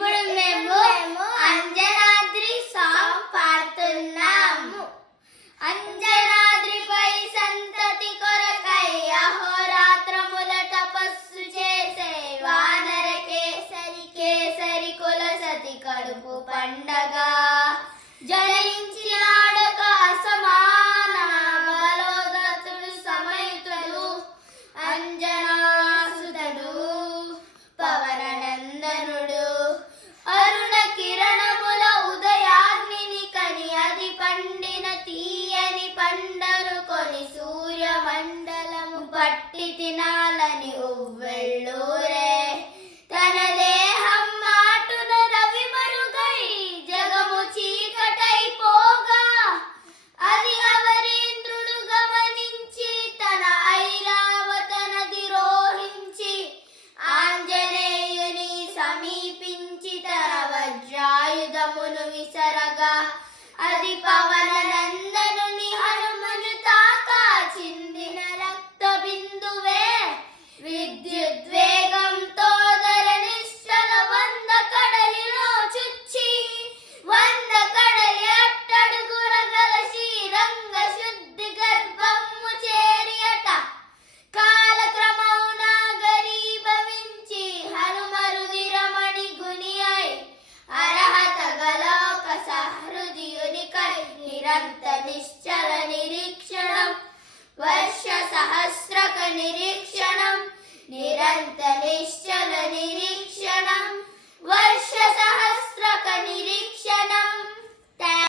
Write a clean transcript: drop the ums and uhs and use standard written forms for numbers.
ఇప్పుడు మేము అంజనాద్రి సాంగ్ పాడుతున్నాము. అంజనాద్రిపై సంతతి కొరకై అహోరాత్రముల తపస్సు చేసే వానర కేసరి కేసరి కులసతి కడుపు పండగ జయించినాడొక అసమాన బలోదత్తుడు సమయుతుడు అంజనాసుతుడు పవననందనుడు. అరుణ కిరణముల ఉదయాగ్నిని కని అది పండిన తీయని పండను కొని సూర్యమండలము పట్టి తినాలని ఉవ్వెళ్ళూరే. తన దేహం మాటున రవి మరుగై జగము చీకటైపోగా అది అవరేంద్రుడు గమనించి తన ఐరావతనది రోహించి ఆంజనేయుని సమీపించి తన వజ్రాయుధమును విసరగా అది పవననందనుని హనుమను తాకా చిందిన రక్త బిందువే. విద్యుద్వేగంతో ధరణిశ్చల 100 కడలిలో చుచ్చి 100 కడలి అట్టడుగుర గల శ్రీరంగ శుద్ధి గర్భము చేరియట. కాలక్రమౌన గరీభవించి హనుమరుదిరమణి గుని అయి అర్హత గలోక సహృదయునికై నిరంత నిశ్చల నిరీక్షణం వర్ష సహస్రక నిరీక్షణం నిరంత నిశ్చల నిరీక్షణం వర్ష సహస్రక నిరీక్షణం.